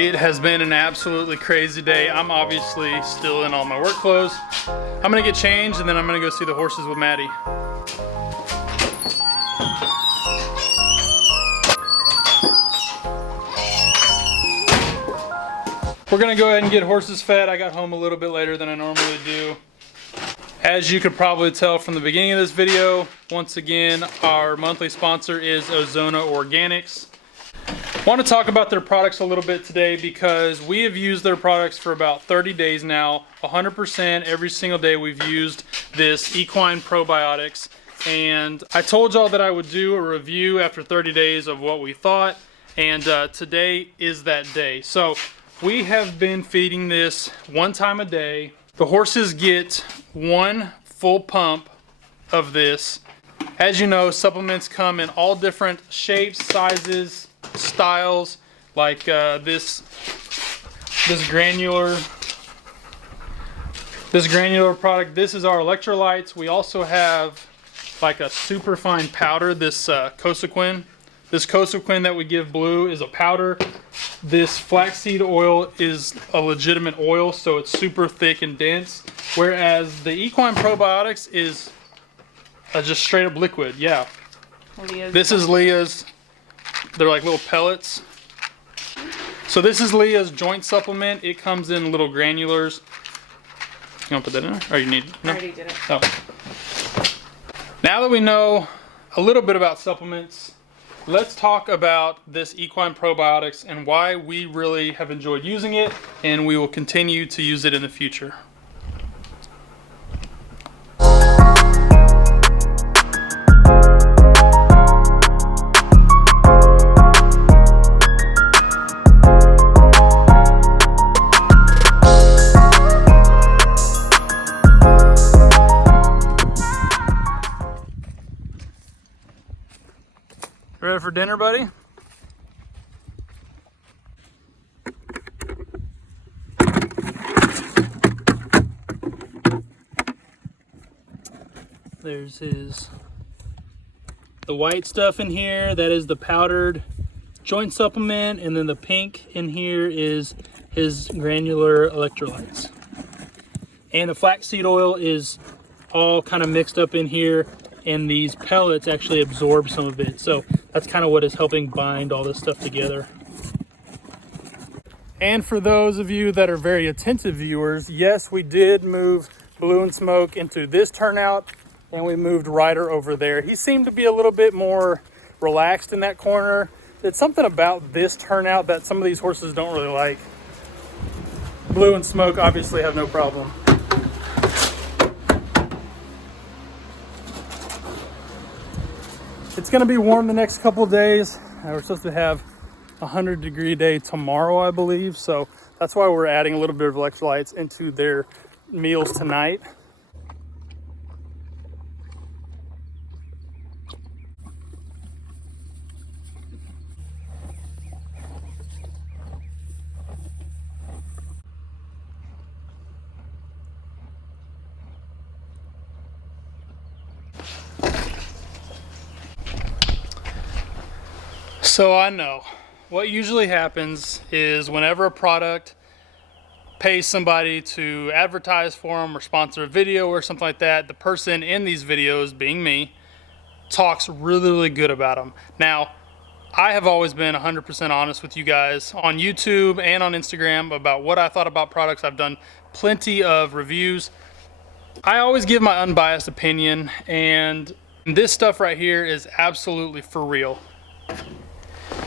It has been an absolutely crazy day. I'm obviously still in all my work clothes. I'm gonna get changed and then I'm gonna go see the horses with Maddie. We're gonna go ahead and get horses fed. I got home a little bit later than I normally do. As you could probably tell from the beginning of this video, once again, our monthly sponsor is Ozona Organics. I want to talk about their products a little bit today because we have used their products for about 30 days now. 100% every single day we've used this equine probiotics. And I told y'all that I would do a review after 30 days of what we thought. And today is that day. So we have been feeding this one time a day. The horses get one full pump of this. As you know, supplements come in all different shapes, sizes, styles, like this granular product. This is our electrolytes. We also have like a super fine powder, this Cosequin. This Cosequin that we give Blue is a powder. This flaxseed oil is a legitimate oil, so it's super thick and dense, whereas the equine probiotics is just straight up liquid. Yeah, this is Leah's. They're like little pellets. So this is Leah's joint supplement. It comes in little granulars. You want to put that in there? Or you need? No? I already did it. Oh. Now that we know a little bit about supplements, let's talk about this equine probiotics and why we really have enjoyed using it, and we will continue to use it in the future. Ready for dinner, buddy? There's the white stuff in here. That is the powdered joint supplement, and then the pink in here is his granular electrolytes. And the flaxseed oil is all kind of mixed up in here, and these pellets actually absorb some of it. So that's kind of what is helping bind all this stuff together. And for those of you that are very attentive viewers, yes, we did move Blue and Smoke into this turnout, and we moved Ryder over there. He seemed to be a little bit more relaxed in that corner. It's something about this turnout that some of these horses don't really like. Blue and Smoke obviously have no problem. It's gonna be warm the next couple of days. We're supposed to have a 100-degree day tomorrow, I believe. So that's why we're adding a little bit of electrolytes into their meals tonight. So I know what usually happens is whenever a product pays somebody to advertise for them or sponsor a video or something like that, the person in these videos, being me, talks really, really good about them. Now, I have always been 100% honest with you guys on YouTube and on Instagram about what I thought about products. I've done plenty of reviews. I always give my unbiased opinion, and this stuff right here is absolutely for real.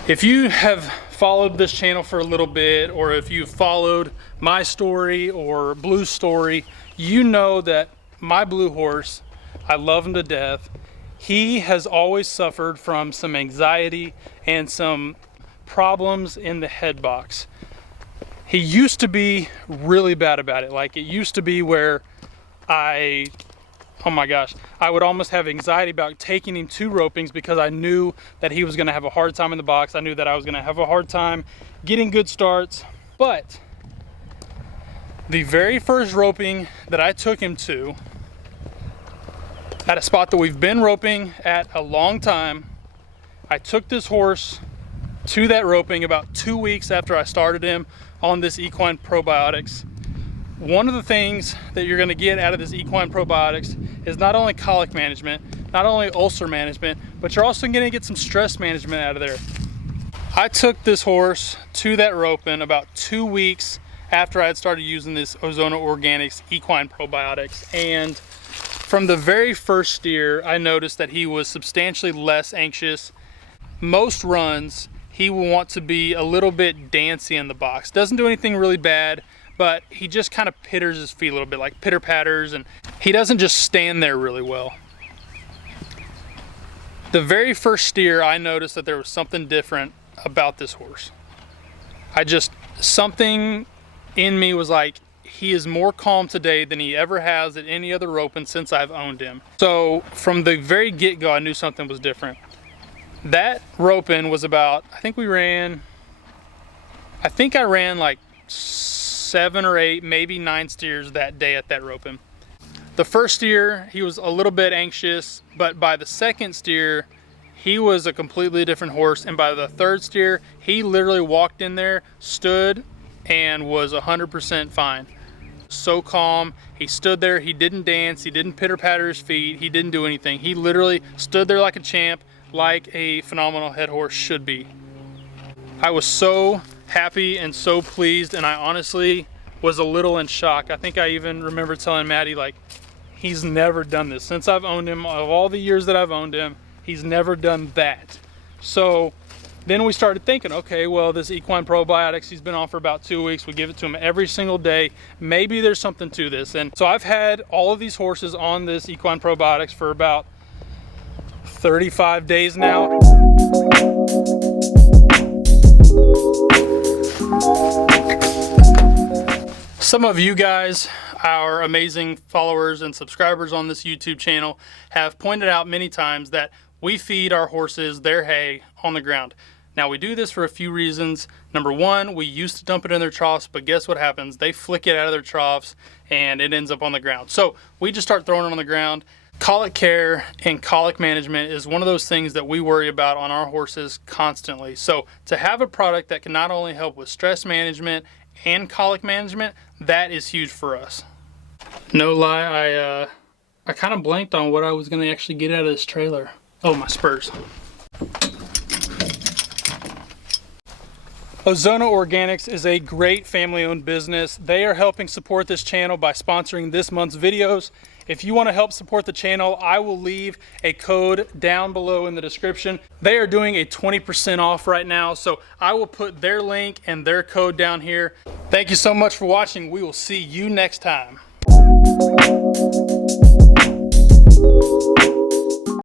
If you have followed this channel for a little bit, or if you've followed my story or Blue's story, you know that my Blue horse, I love him to death. He has always suffered from some anxiety and some problems in the head box. He used to be really bad about it. Like, it used to be where oh my gosh, I would almost have anxiety about taking him to ropings because I knew that he was going to have a hard time in the box. I knew that I was going to have a hard time getting good starts. But the very first roping that I took him to, at a spot that we've been roping at a long time, I took this horse to that roping about 2 weeks after I started him on this Equine Probiotics. One of the things that you're gonna get out of this Equine Probiotics is not only colic management, not only ulcer management, but you're also gonna get some stress management out of there. I took this horse to that roping about 2 weeks after I had started using this Ozono Organics Equine Probiotics, and from the very first steer, I noticed that he was substantially less anxious. Most runs, he will want to be a little bit dancy in the box. Doesn't do anything really bad, but he just kind of pitters his feet a little bit, like pitter patters, and he doesn't just stand there really well. The very first steer, I noticed that there was something different about this horse. Something in me was like, he is more calm today than he ever has at any other roping since I've owned him. So from the very get-go, I knew something was different. That roping was about, I think I ran like 7 or 8, maybe 9 steers that day at that roping. The first steer, he was a little bit anxious, but by the second steer, he was a completely different horse. And by the third steer, he literally walked in there, stood, and was 100% fine. So calm. He stood there, he didn't dance, he didn't pitter patter his feet, he didn't do anything. He literally stood there like a champ, like a phenomenal head horse should be. I was so happy and so pleased, and I honestly was a little in shock. I think I even remember telling Maddie, like, he's never done this. Since I've owned him, of all the years that I've owned him, he's never done that. So then we started thinking, okay, well, this Equine Probiotics, he's been on for about 2 weeks. We give it to him every single day. Maybe there's something to this. And so I've had all of these horses on this Equine Probiotics for about 35 days now. Some of you guys, our amazing followers and subscribers on this YouTube channel, have pointed out many times that we feed our horses their hay on the ground. Now, we do this for a few reasons. Number one, we used to dump it in their troughs, but guess what happens? They flick it out of their troughs and it ends up on the ground. So we just start throwing it on the ground. Colic care and colic management is one of those things that we worry about on our horses constantly. So to have a product that can not only help with stress management and colic management, that is huge for us. No lie, I kind of blanked on what I was going to actually get out of this trailer. Oh, my spurs. Ozono Organics is a great family-owned business. They are helping support this channel by sponsoring this month's videos. If you want to help support the channel, I will leave a code down below in the description. They are doing a 20% off right now, so I will put their link and their code down here. Thank you so much for watching. We will see you next time.